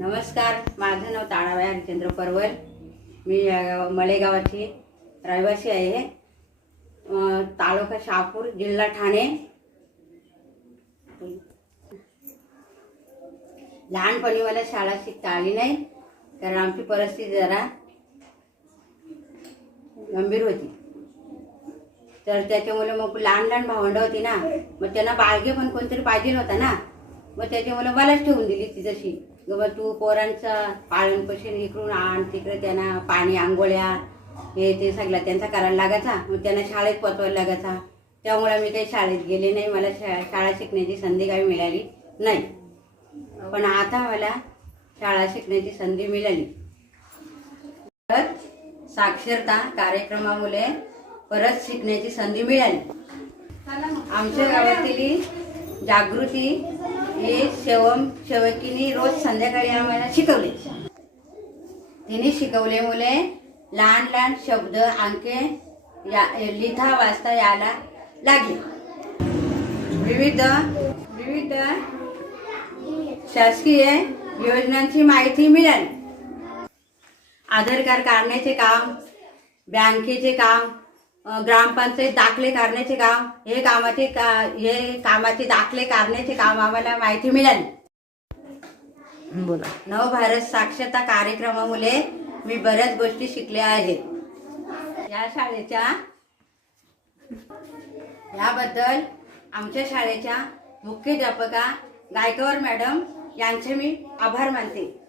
नमस्कार, माझं नाव ताळाबाई हरिचंद्र परवल. मी मळेगावाची रहिवासी आहे. तालुका शहापूर, जिल्हा ठाणे. लहानपणी मला शाळा शिकता आली नाही, कारण आमची परिस्थिती जरा गंभीर होती. तर त्याच्यामुळे मग लहान लहान भावंडं होती ना, मग त्यांना बाळगे पण कोणतरी पाहिजे होता ना. मग त्याच्यामुळे मलाच ठेवून दिली ती तशी. मग तू पोरांचा पालन पोषण इकडून आण, तिकडे त्यांना पाणी आंघोळ्या हे ते सगळं त्यांचा करायला लागायचा. मग त्यांना शाळेत पोचवायला लागायचा. त्यामुळे मी काही शाळेत गेले नाही. मला शाळा शिकण्याची संधी काही मिळाली नाही. पण आता मला शाळा शिकण्याची संधी मिळाली. तर साक्षरता कार्यक्रमामुळे परत शिकण्याची संधी मिळाली. आमच्या गावातील जागृती हे सेवकिनी रोज संध्याकाळी आम्हाला शिकवले. तिने शिकवल्यामुळे लहान लहान शब्द अंके लिहिता वाचता यायला लागले. विविध शासकीय योजनांची माहिती मिळाली. आधार कार्ड काढण्याचे काम, बँकेचे काम, ग्रामपंचायत दाखले करण्याचे काम, हे कामाचे दाखले करण्याचे काम आम्हाला माहिती मिळाली. नवभारत साक्षरता कार्यक्रमामुळे मी बऱ्याच गोष्टी शिकल्या आहेत. या शाळेच्या याबद्दल आमच्या शाळेच्या मुख्याध्यापिका गायकवाड मॅडम यांचे मी आभार मानते.